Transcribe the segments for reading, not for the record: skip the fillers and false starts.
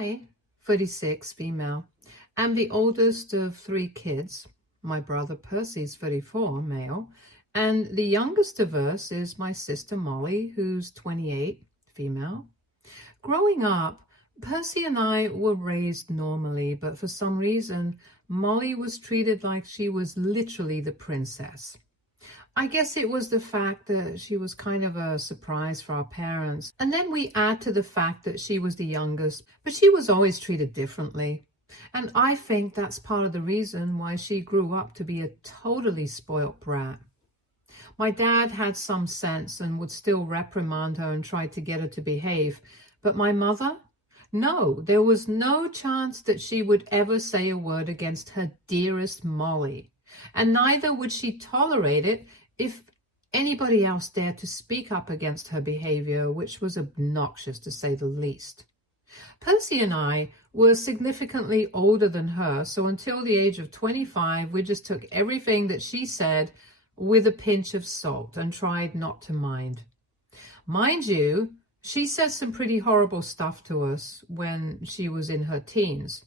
I, 36, female, am the oldest of three kids. My brother Percy's 34, male, and the youngest of us is my sister Molly, who's 28, female. Growing up, Percy and I were raised normally, but for some reason, Molly was treated like she was literally the princess. I guess it was the fact that she was kind of a surprise for our parents. And then we add to the fact that she was the youngest, but she was always treated differently. And I think that's part of the reason why she grew up to be a totally spoilt brat. My dad had some sense and would still reprimand her and try to get her to behave. But my mother? No, there was no chance that she would ever say a word against her dearest Molly. And neither would she tolerate it if anybody else dared to speak up against her behavior, which was obnoxious to say the least. Percy and I were significantly older than her, so until the age of 25, we just took everything that she said with a pinch of salt and tried not to mind. Mind you, she said some pretty horrible stuff to us when she was in her teens.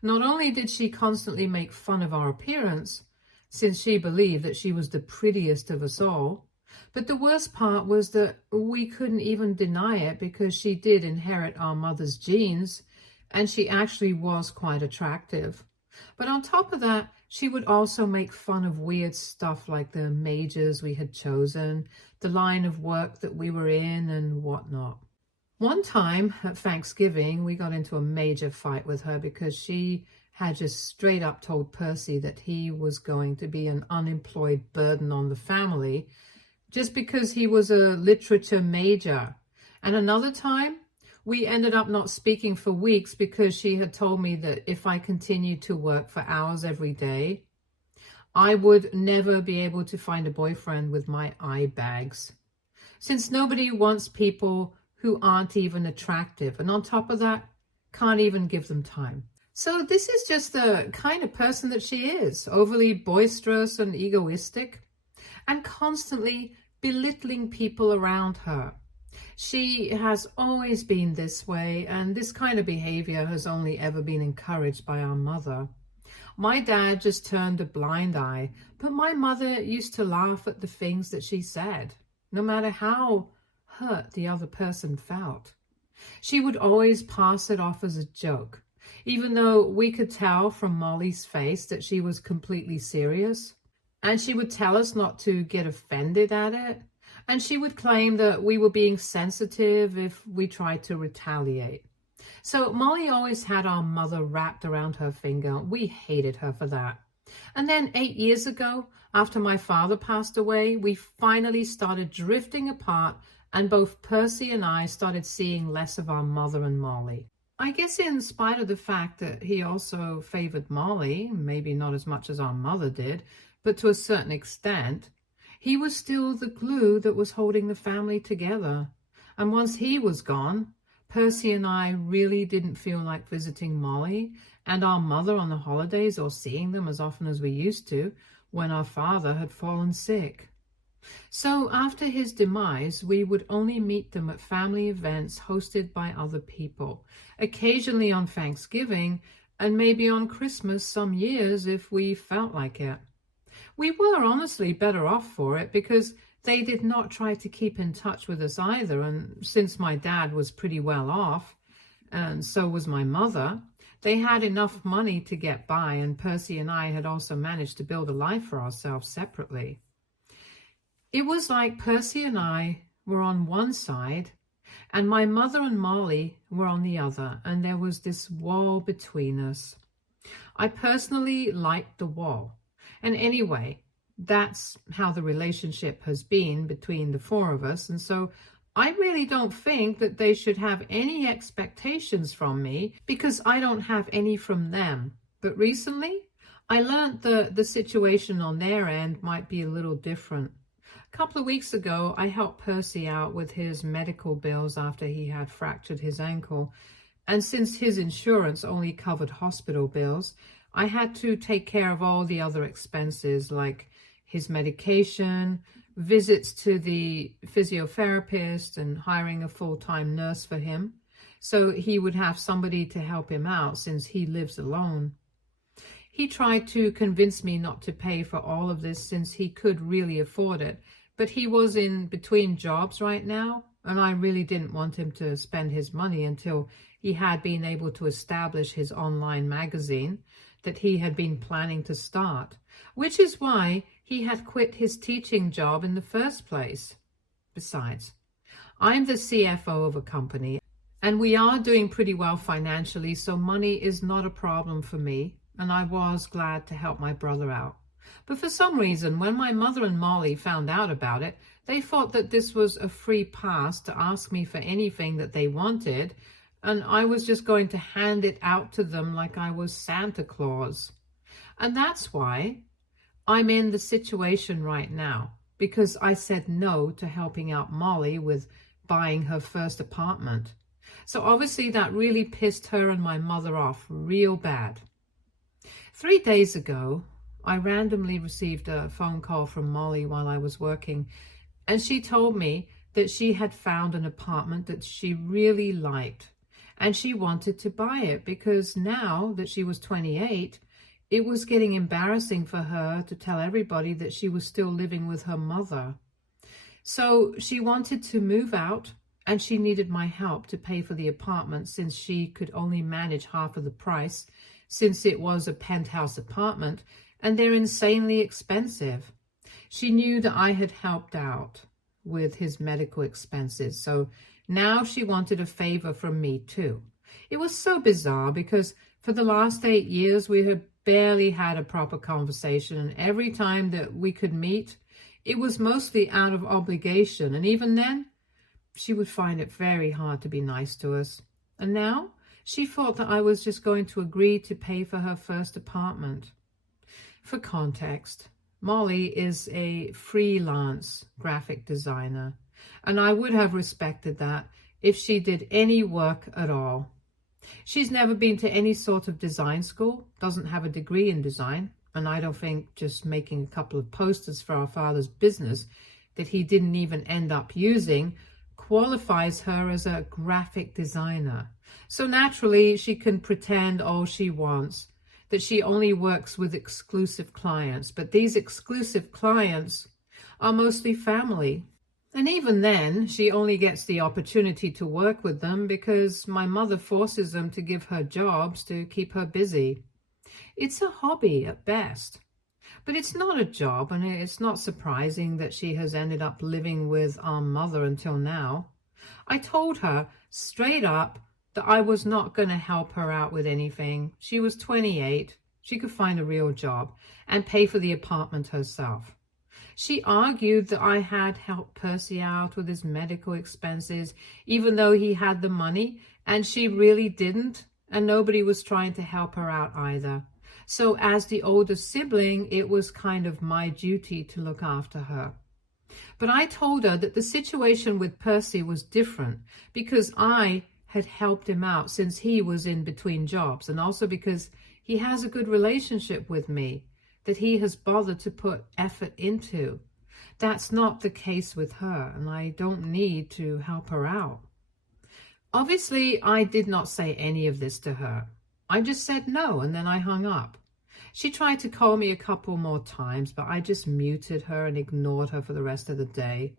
Not only did she constantly make fun of our appearance, since she believed that she was the prettiest of us all, but the worst part was that we couldn't even deny it because she did inherit our mother's genes, and she actually was quite attractive. But on top of that, she would also make fun of weird stuff like the majors we had chosen, the line of work that we were in, and whatnot. One time at Thanksgiving, we got into a major fight with her because she had just straight up told Percy that he was going to be an unemployed burden on the family just because he was a literature major. And another time, we ended up not speaking for weeks because she had told me that if I continued to work for hours every day, I would never be able to find a boyfriend with my eye bags. Since nobody wants people who aren't even attractive, and on top of that, can't even give them time. So this is just the kind of person that she is, overly boisterous and egoistic, and constantly belittling people around her. She has always been this way, and this kind of behavior has only ever been encouraged by our mother. My dad just turned a blind eye, but my mother used to laugh at the things that she said, no matter how hurt the other person felt. She would always pass it off as a joke, even though we could tell from Molly's face that she was completely serious. And she would tell us not to get offended at it. And she would claim that we were being sensitive if we tried to retaliate. So Molly always had our mother wrapped around her finger. We hated her for that. And then 8 years ago, after my father passed away, we finally started drifting apart, and both Percy and I started seeing less of our mother and Molly. I guess in spite of the fact that he also favored Molly, maybe not as much as our mother did, but to a certain extent, he was still the glue that was holding the family together. And once he was gone, Percy and I really didn't feel like visiting Molly and our mother on the holidays or seeing them as often as we used to when our father had fallen sick. So after his demise, we would only meet them at family events hosted by other people, occasionally on Thanksgiving, and maybe on Christmas some years if we felt like it. We were honestly better off for it because they did not try to keep in touch with us either, and since my dad was pretty well off, and so was my mother, they had enough money to get by, and Percy and I had also managed to build a life for ourselves separately. It was like Percy and I were on one side and my mother and Molly were on the other, and there was this wall between us. I personally liked the wall. And anyway, that's how the relationship has been between the four of us. And so I really don't think that they should have any expectations from me because I don't have any from them. But recently, I learned that the situation on their end might be a little different. A couple of weeks ago, I helped Percy out with his medical bills after he had fractured his ankle. And since his insurance only covered hospital bills, I had to take care of all the other expenses like his medication, visits to the physiotherapist, and hiring a full-time nurse for him. so he would have somebody to help him out since he lives alone. He tried to convince me not to pay for all of this since he could really afford it, but he was in between jobs right now, and I really didn't want him to spend his money until he had been able to establish his online magazine that he had been planning to start, which is why he had quit his teaching job in the first place. Besides, I'm the CFO of a company, and we are doing pretty well financially, so money is not a problem for me, and I was glad to help my brother out. But for some reason, when my mother and Molly found out about it, they thought that this was a free pass to ask me for anything that they wanted, and I was just going to hand it out to them like I was Santa Claus. And that's why I'm in the situation right now, because I said no to helping out Molly with buying her first apartment. So obviously that really pissed her and my mother off real bad. 3 days ago, I randomly received a phone call from Molly while I was working, and she told me that she had found an apartment that she really liked, and she wanted to buy it because now that she was 28, it was getting embarrassing for her to tell everybody that she was still living with her mother. So she wanted to move out, and she needed my help to pay for the apartment since she could only manage half of the price, since it was a penthouse apartment and they're insanely expensive. She knew that I had helped out with his medical expenses, so now she wanted a favor from me too. It was so bizarre because for the last 8 years we had barely had a proper conversation, and every time that we could meet, it was mostly out of obligation, and even then, she would find it very hard to be nice to us. And now, she thought that I was just going to agree to pay for her first apartment. For context, Molly is a freelance graphic designer, and I would have respected that if she did any work at all. She's never been to any sort of design school, doesn't have a degree in design, and I don't think just making a couple of posters for our father's business that he didn't even end up using qualifies her as a graphic designer. So naturally, she can pretend all she wants, that she only works with exclusive clients, but these exclusive clients are mostly family. And even then, she only gets the opportunity to work with them because my mother forces them to give her jobs to keep her busy. It's a hobby at best, but it's not a job, and it's not surprising that she has ended up living with our mother until now. I told her straight up that I was not going to help her out with anything. She was 28. She could find a real job and pay for the apartment herself. She argued that I had helped Percy out with his medical expenses, even though he had the money, and she really didn't, and nobody was trying to help her out either. So as the older sibling, it was kind of my duty to look after her. But I told her that the situation with Percy was different because I had helped him out since he was in between jobs, and also because he has a good relationship with me that he has bothered to put effort into. That's not the case with her, and I don't need to help her out. Obviously, I did not say any of this to her. I just said no, and then I hung up. She tried to call me a couple more times, but I just muted her and ignored her for the rest of the day.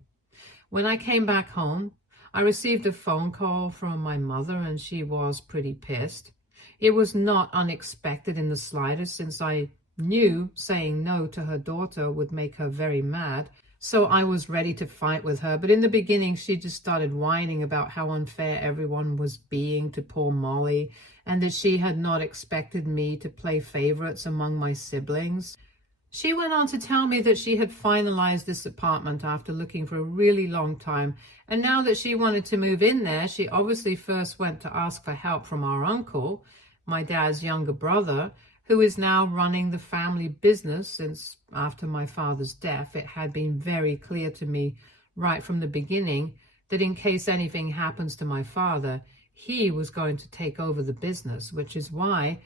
When I came back home, I received a phone call from my mother, and she was pretty pissed. It was not unexpected in the slightest, since I knew saying no to her daughter would make her very mad. So I was ready to fight with her, but in the beginning she just started whining about how unfair everyone was being to poor Molly, and that she had not expected me to play favorites among my siblings. She went on to tell me that she had finalized this apartment after looking for a really long time, and now that she wanted to move in there, she obviously first went to ask for help from our uncle, my dad's younger brother, who is now running the family business since after my father's death. It had been very clear to me right from the beginning that in case anything happens to my father, he was going to take over the business, which is why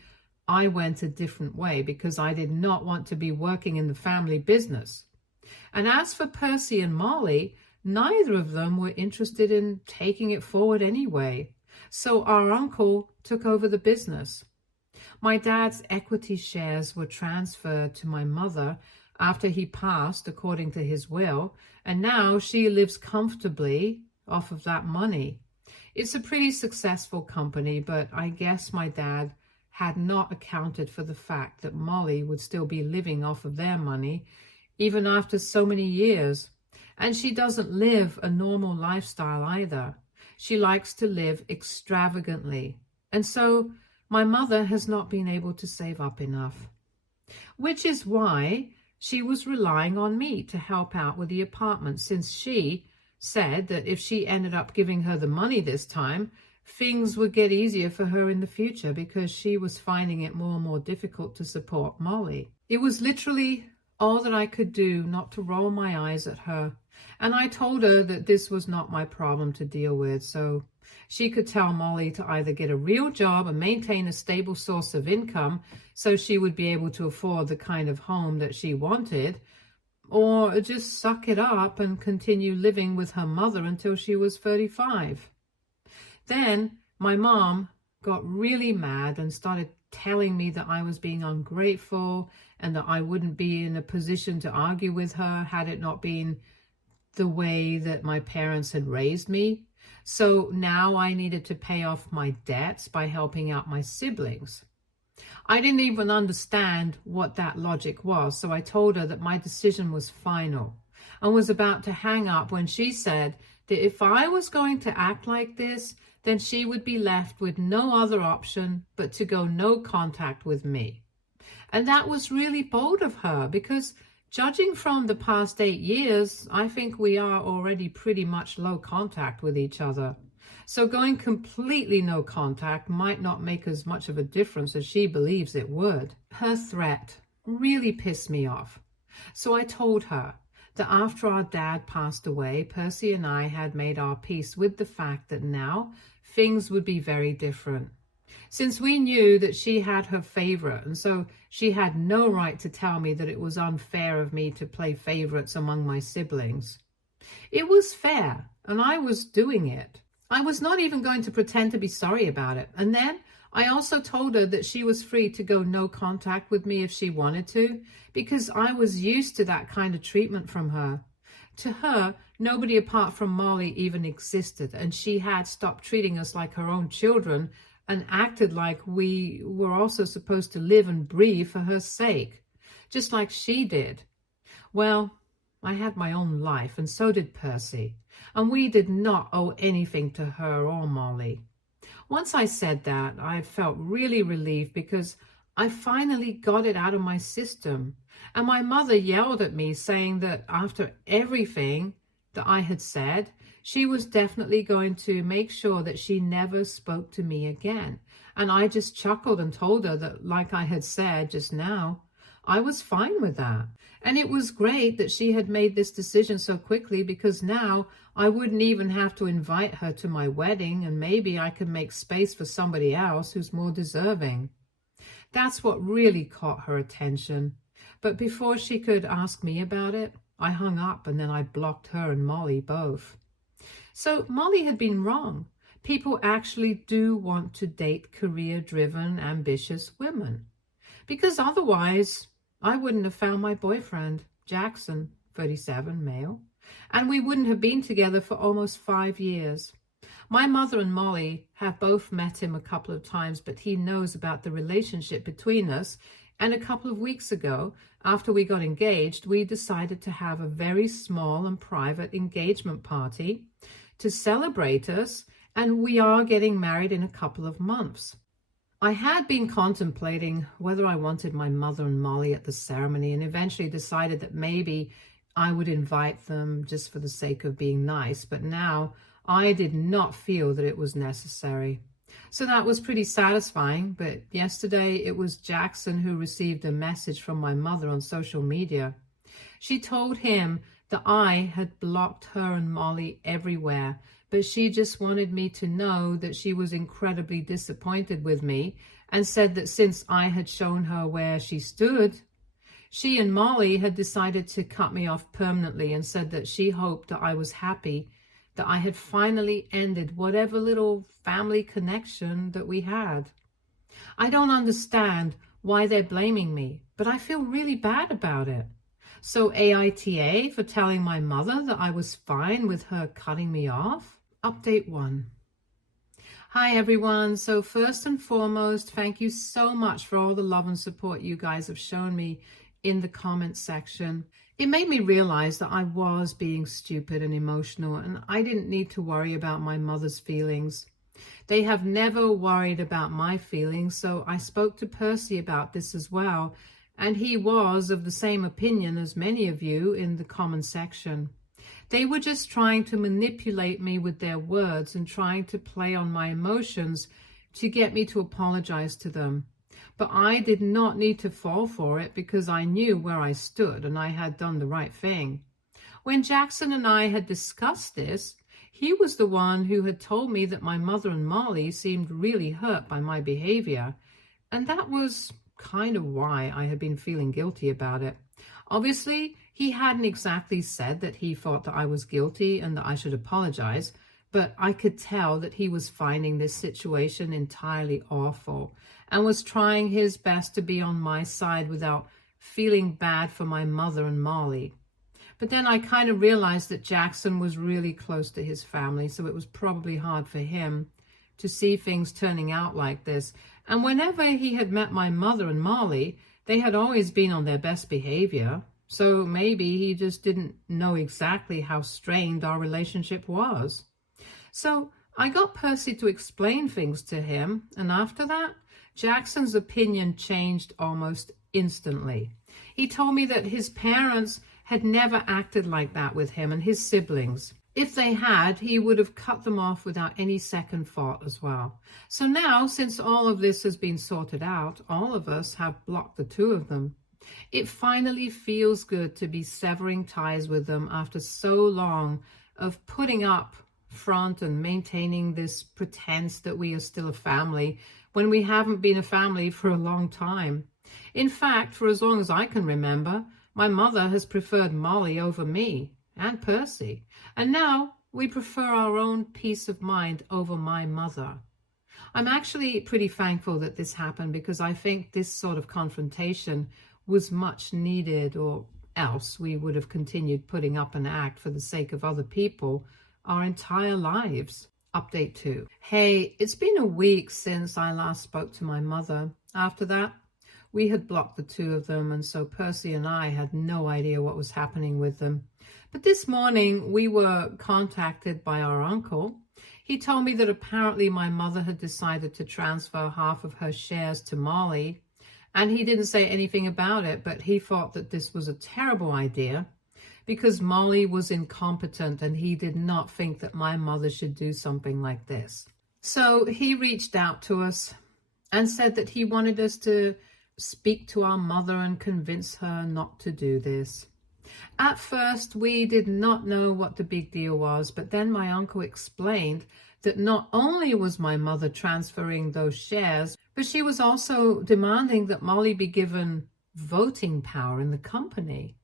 I went a different way, because I did not want to be working in the family business. And as for Percy and Molly, neither of them were interested in taking it forward anyway. So our uncle took over the business. My dad's equity shares were transferred to my mother after he passed, according to his will, and now she lives comfortably off of that money. It's a pretty successful company, but I guess my dad had not accounted for the fact that Molly would still be living off of their money even after so many years. And she doesn't live a normal lifestyle either. She likes to live extravagantly. And so my mother has not been able to save up enough, which is why she was relying on me to help out with the apartment, since she said that if she ended up giving her the money this time, things would get easier for her in the future because she was finding it more and more difficult to support Molly. It was literally all that I could do not to roll my eyes at her. And I told her that this was not my problem to deal with, so she could tell Molly to either get a real job and maintain a stable source of income so she would be able to afford the kind of home that she wanted, or just suck it up and continue living with her mother until she was 35. Then my mom got really mad and started telling me that I was being ungrateful and that I wouldn't be in a position to argue with her had it not been the way that my parents had raised me. So now I needed to pay off my debts by helping out my siblings. I didn't even understand what that logic was, so I told her that my decision was final and was about to hang up when she said that if I was going to act like this, then she would be left with no other option but to go no contact with me. And that was really bold of her, because judging from the past 8 years, I think we are already pretty much low contact with each other. So going completely no contact might not make as much of a difference as she believes it would. Her threat really pissed me off. So I told her that after our dad passed away, Percy and I had made our peace with the fact that now things would be very different. Since we knew that she had her favorite, and so she had no right to tell me that it was unfair of me to play favorites among my siblings. It was fair, and I was doing it. I was not even going to pretend to be sorry about it. And then I also told her that she was free to go no contact with me if she wanted to, because I was used to that kind of treatment from her. To her, nobody apart from Molly even existed, and she had stopped treating us like her own children and acted like we were also supposed to live and breathe for her sake, just like she did. Well, I had my own life, and so did Percy, and we did not owe anything to her or Molly. Once I said that, I felt really relieved because I finally got it out of my system, and my mother yelled at me saying that after everything that I had said, she was definitely going to make sure that she never spoke to me again. And I just chuckled and told her that, like I had said just now, I was fine with that. And it was great that she had made this decision so quickly, because now I wouldn't even have to invite her to my wedding, and maybe I could make space for somebody else who's more deserving. That's what really caught her attention. But before she could ask me about it, I hung up, and then I blocked her and Molly both. So Molly had been wrong. People actually do want to date career-driven, ambitious women. Because otherwise, I wouldn't have found my boyfriend, Jackson, 37, male, and we wouldn't have been together for almost 5 years. My mother and Molly have both met him a couple of times, but he knows about the relationship between us. And a couple of weeks ago, after we got engaged, we decided to have a very small and private engagement party to celebrate us, and we are getting married in a couple of months. I had been contemplating whether I wanted my mother and Molly at the ceremony, and eventually decided that maybe I would invite them just for the sake of being nice, but now I did not feel that it was necessary. So that was pretty satisfying, but yesterday it was Jackson who received a message from my mother on social media. She told him that I had blocked her and Molly everywhere, but she just wanted me to know that she was incredibly disappointed with me, and said that since I had shown her where she stood, she and Molly had decided to cut me off permanently, and said that she hoped that I was happy that I had finally ended whatever little family connection that we had. I don't understand why they're blaming me, but I feel really bad about it. So AITA for telling my mother that I was fine with her cutting me off? Update 1. Hi everyone. So first and foremost, thank you so much for all the love and support you guys have shown me in the comments section. It made me realize that I was being stupid and emotional, and I didn't need to worry about my mother's feelings. They have never worried about my feelings, so I spoke to Percy about this as well, and he was of the same opinion as many of you in the comment section. They were just trying to manipulate me with their words and trying to play on my emotions to get me to apologize to them. But I did not need to fall for it because I knew where I stood and I had done the right thing. When Jackson and I had discussed this, he was the one who had told me that my mother and Molly seemed really hurt by my behavior, and that was kind of why I had been feeling guilty about it. Obviously, he hadn't exactly said that he thought that I was guilty and that I should apologize, but I could tell that he was finding this situation entirely awful and was trying his best to be on my side without feeling bad for my mother and Molly. But then I kind of realized that Jackson was really close to his family, so it was probably hard for him to see things turning out like this. And whenever he had met my mother and Molly, they had always been on their best behavior. So maybe he just didn't know exactly how strained our relationship was. So I got Percy to explain things to him, and after that, Jackson's opinion changed almost instantly. He told me that his parents had never acted like that with him and his siblings. If they had, he would have cut them off without any second thought as well. So now, since all of this has been sorted out, all of us have blocked the two of them. It finally feels good to be severing ties with them after so long of putting up front and maintaining this pretense that we are still a family when we haven't been a family for a long time. In fact, for as long as I can remember, my mother has preferred Molly over me and Percy, and now we prefer our own peace of mind over my mother. I'm actually pretty thankful that this happened because I think this sort of confrontation was much needed, or else we would have continued putting up an act for the sake of other people our entire lives. Update 2. Hey, it's been a week since I last spoke to my mother. After that, we had blocked the two of them, and so Percy and I had no idea what was happening with them. But this morning, we were contacted by our uncle. He told me that apparently my mother had decided to transfer half of her shares to Molly, and he didn't say anything about it, but he thought that this was a terrible idea because Molly was incompetent and he did not think that my mother should do something like this. So he reached out to us and said that he wanted us to speak to our mother and convince her not to do this. At first, we did not know what the big deal was, but then my uncle explained that not only was my mother transferring those shares, but she was also demanding that Molly be given voting power in the company.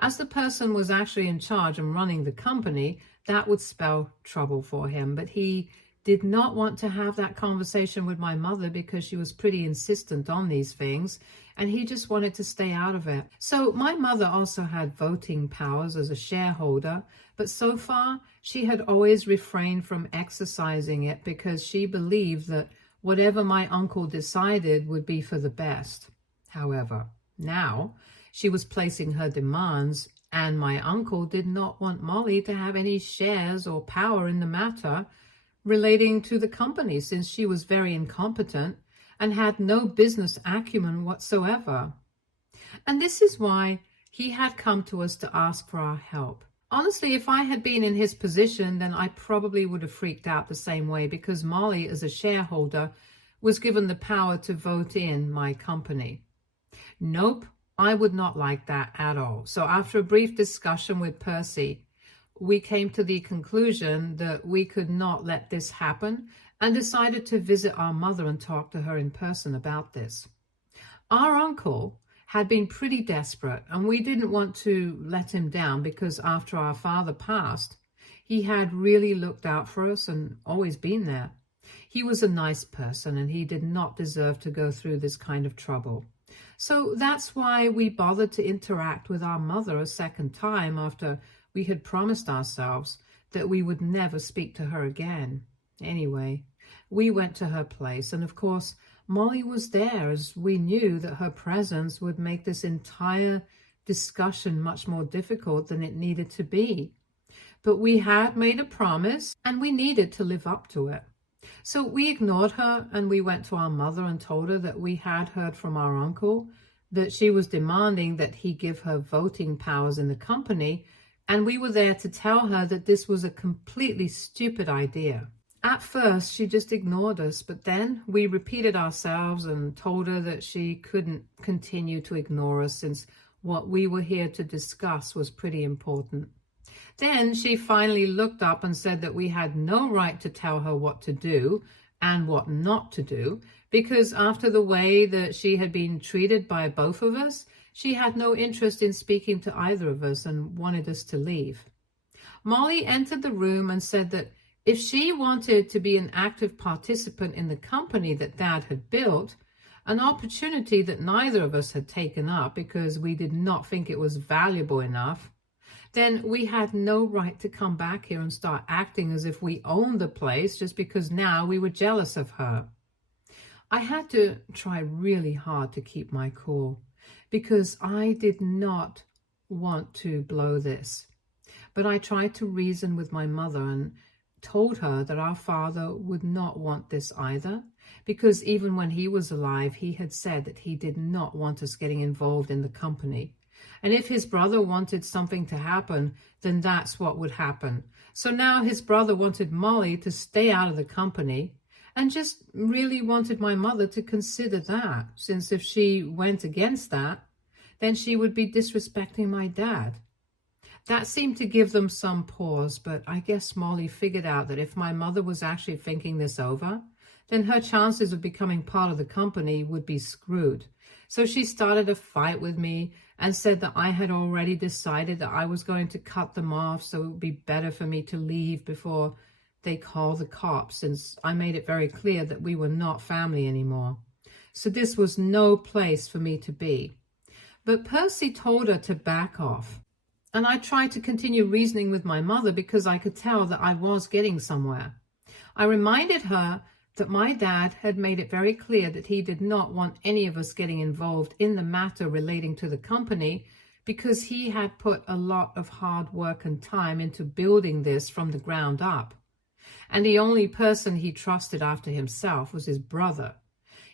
As the person was actually in charge and running the company, that would spell trouble for him, but he did not want to have that conversation with my mother because she was pretty insistent on these things, and he just wanted to stay out of it. So my mother also had voting powers as a shareholder, but so far she had always refrained from exercising it because she believed that whatever my uncle decided would be for the best. However, now she was placing her demands, and my uncle did not want Molly to have any shares or power in the matter relating to the company, since she was very incompetent and had no business acumen whatsoever. And this is why he had come to us to ask for our help. Honestly, if I had been in his position, then I probably would have freaked out the same way, because Molly, as a shareholder, was given the power to vote in my company. Nope, I would not like that at all. So after a brief discussion with Percy, we came to the conclusion that we could not let this happen and decided to visit our mother and talk to her in person about this. Our uncle had been pretty desperate, and we didn't want to let him down because after our father passed, He had really looked out for us and always been there. He was a nice person and he did not deserve to go through this kind of trouble. So that's why we bothered to interact with our mother a second time after we had promised ourselves that we would never speak to her again. Anyway, we went to her place, and of course, Molly was there, as we knew that her presence would make this entire discussion much more difficult than it needed to be. But we had made a promise, and we needed to live up to it. So we ignored her, and we went to our mother and told her that we had heard from our uncle that she was demanding that he give her voting powers in the company, and we were there to tell her that this was a completely stupid idea. At first, she just ignored us, but then we repeated ourselves and told her that she couldn't continue to ignore us since what we were here to discuss was pretty important. Then she finally looked up and said that we had no right to tell her what to do and what not to do, because after the way that she had been treated by both of us, she had no interest in speaking to either of us and wanted us to leave. Molly entered the room and said that if she wanted to be an active participant in the company that Dad had built, an opportunity that neither of us had taken up because we did not think it was valuable enough, then we had no right to come back here and start acting as if we owned the place just because now we were jealous of her. I had to try really hard to keep my cool because I did not want to blow this. But I tried to reason with my mother and told her that our father would not want this either, because even when he was alive, he had said that he did not want us getting involved in the company. And if his brother wanted something to happen, then that's what would happen. So now his brother wanted Molly to stay out of the company and just really wanted my mother to consider that, since if she went against that, then she would be disrespecting my dad. That seemed to give them some pause, but I guess Molly figured out that if my mother was actually thinking this over, then her chances of becoming part of the company would be screwed. So she started a fight with me and said that I had already decided that I was going to cut them off, so it would be better for me to leave before they call the cops, since I made it very clear that we were not family anymore. So this was no place for me to be. But Percy told her to back off. And I tried to continue reasoning with my mother because I could tell that I was getting somewhere. I reminded her that my dad had made it very clear that he did not want any of us getting involved in the matter relating to the company because he had put a lot of hard work and time into building this from the ground up. And the only person he trusted after himself was his brother.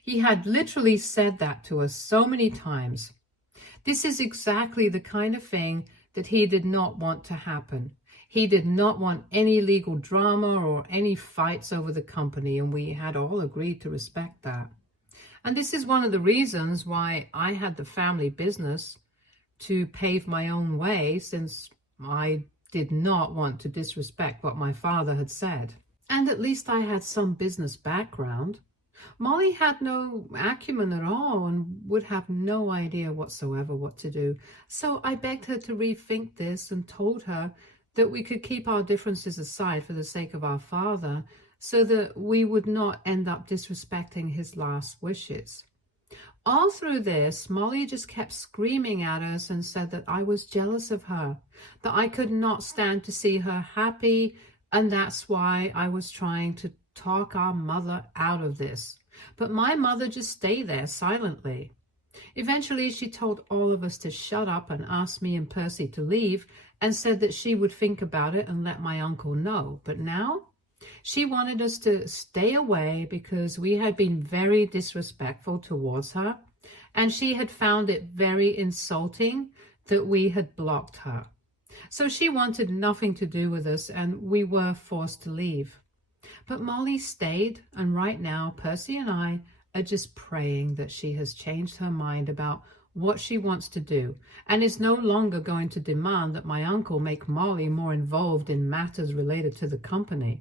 He had literally said that to us so many times. This is exactly the kind of thing that he did not want to happen. He did not want any legal drama or any fights over the company, and we had all agreed to respect that. And this is one of the reasons why I had the family business to pave my own way, since I did not want to disrespect what my father had said. And at least I had some business background. Molly had no acumen at all and would have no idea whatsoever what to do. So I begged her to rethink this and told her that we could keep our differences aside for the sake of our father, so that we would not end up disrespecting his last wishes. All through this, Molly just kept screaming at us and said that I was jealous of her, that I could not stand to see her happy, and that's why I was trying to talk our mother out of this. But my mother just stayed there silently. Eventually, she told all of us to shut up and asked me and Percy to leave, and said that she would think about it and let my uncle know. But now she wanted us to stay away because we had been very disrespectful towards her, and she had found it very insulting that we had blocked her. So she wanted nothing to do with us, and we were forced to leave. But Molly stayed, and right now Percy and I are just praying that she has changed her mind about what she wants to do and is no longer going to demand that my uncle make Molly more involved in matters related to the company.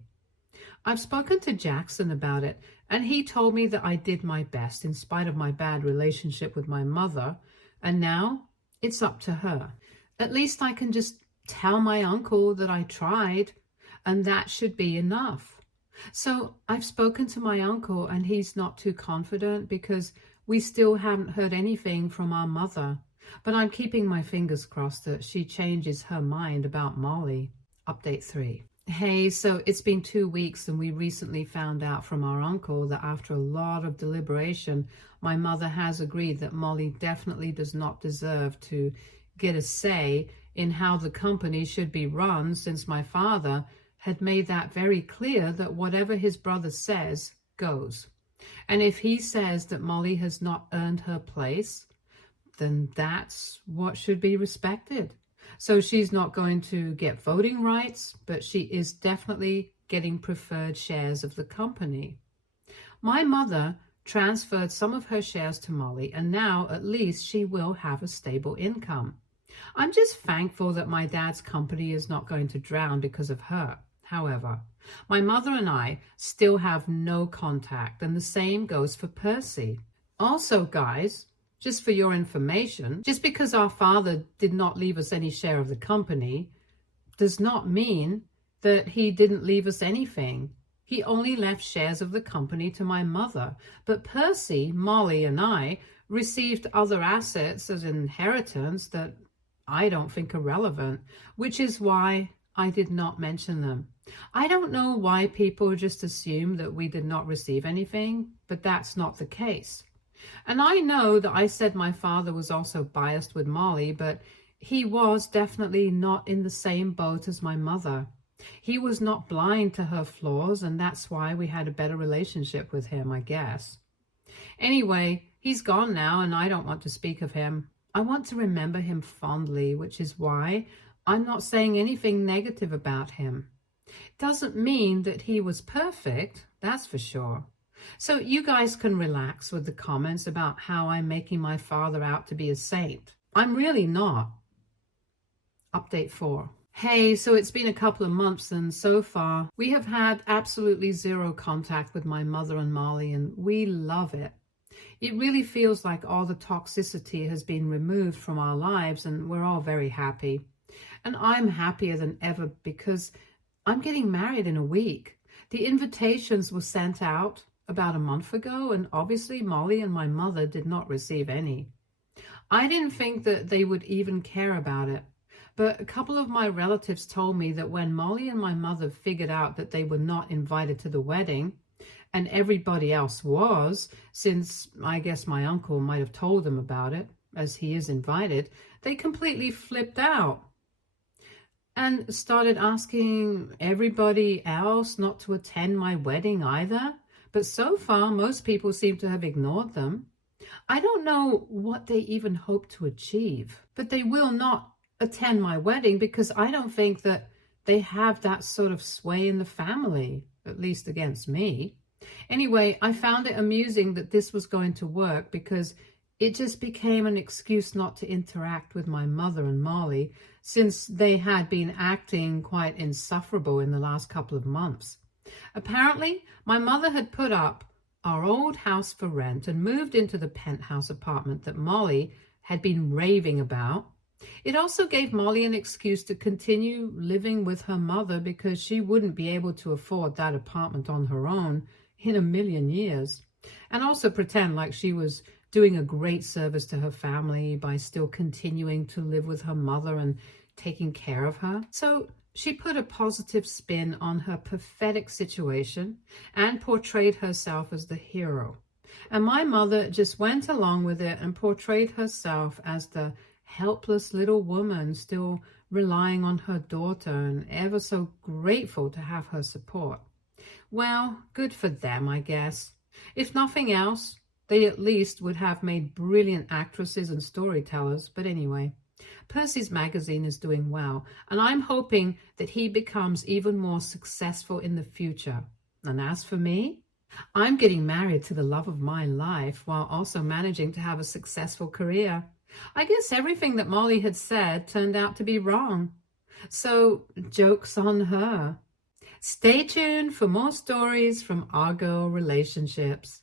I've spoken to Jackson about it, and he told me that I did my best in spite of my bad relationship with my mother, and now it's up to her. At least I can just tell my uncle that I tried. and that should be enough. So I've spoken to my uncle, and he's not too confident because we still haven't heard anything from our mother. But I'm keeping my fingers crossed that she changes her mind about Molly. Update 3. Hey, so it's been 2 weeks and we recently found out from our uncle that after a lot of deliberation, my mother has agreed that Molly definitely does not deserve to get a say in how the company should be run, since my father had made that very clear that whatever his brother says goes. And if he says that Molly has not earned her place, then that's what should be respected. So she's not going to get voting rights, but she is definitely getting preferred shares of the company. My mother transferred some of her shares to Molly, and now at least she will have a stable income. I'm just thankful that my dad's company is not going to drown because of her. However, my mother and I still have no contact, and the same goes for Percy. Also, guys, just for your information, just because our father did not leave us any share of the company does not mean that he didn't leave us anything. He only left shares of the company to my mother. But Percy, Molly, and I received other assets as inheritance that I don't think are relevant, which is why I did not mention them. I don't know why people just assume that we did not receive anything, but that's not the case. And I know that I said my father was also biased with Molly, but he was definitely not in the same boat as my mother. He was not blind to her flaws, and that's why we had a better relationship with him, I guess. Anyway, he's gone now, and I don't want to speak of him. I want to remember him fondly, which is why I'm not saying anything negative about him. Doesn't mean that he was perfect, that's for sure. So you guys can relax with the comments about how I'm making my father out to be a saint. I'm really not. Update 4. Hey, so it's been a couple of months, and so far we have had absolutely zero contact with my mother and Molly, and we love it. It really feels like all the toxicity has been removed from our lives, and we're all very happy. And I'm happier than ever because I'm getting married in a week. The invitations were sent out about a month ago, and obviously Molly and my mother did not receive any. I didn't think that they would even care about it, but a couple of my relatives told me that when Molly and my mother figured out that they were not invited to the wedding, and everybody else was, since I guess my uncle might have told them about it, as he is invited, they completely flipped out and started asking everybody else not to attend my wedding either. But so far, most people seem to have ignored them. I don't know what they even hope to achieve, but they will not attend my wedding because I don't think that they have that sort of sway in the family, at least against me. Anyway, I found it amusing that this was going to work because it just became an excuse not to interact with my mother and Molly, since they had been acting quite insufferable in the last couple of months. Apparently, my mother had put up our old house for rent and moved into the penthouse apartment that Molly had been raving about. It also gave Molly an excuse to continue living with her mother because she wouldn't be able to afford that apartment on her own in a million years, and also pretend like she was doing a great service to her family by still continuing to live with her mother and taking care of her. So she put a positive spin on her pathetic situation and portrayed herself as the hero. And my mother just went along with it and portrayed herself as the helpless little woman still relying on her daughter and ever so grateful to have her support. Well, good for them, I guess. If nothing else, they at least would have made brilliant actresses and storytellers. But anyway, Percy's magazine is doing well, and I'm hoping that he becomes even more successful in the future. And as for me, I'm getting married to the love of my life while also managing to have a successful career. I guess everything that Molly had said turned out to be wrong. So, joke's on her. Stay tuned for more stories from our girl relationships.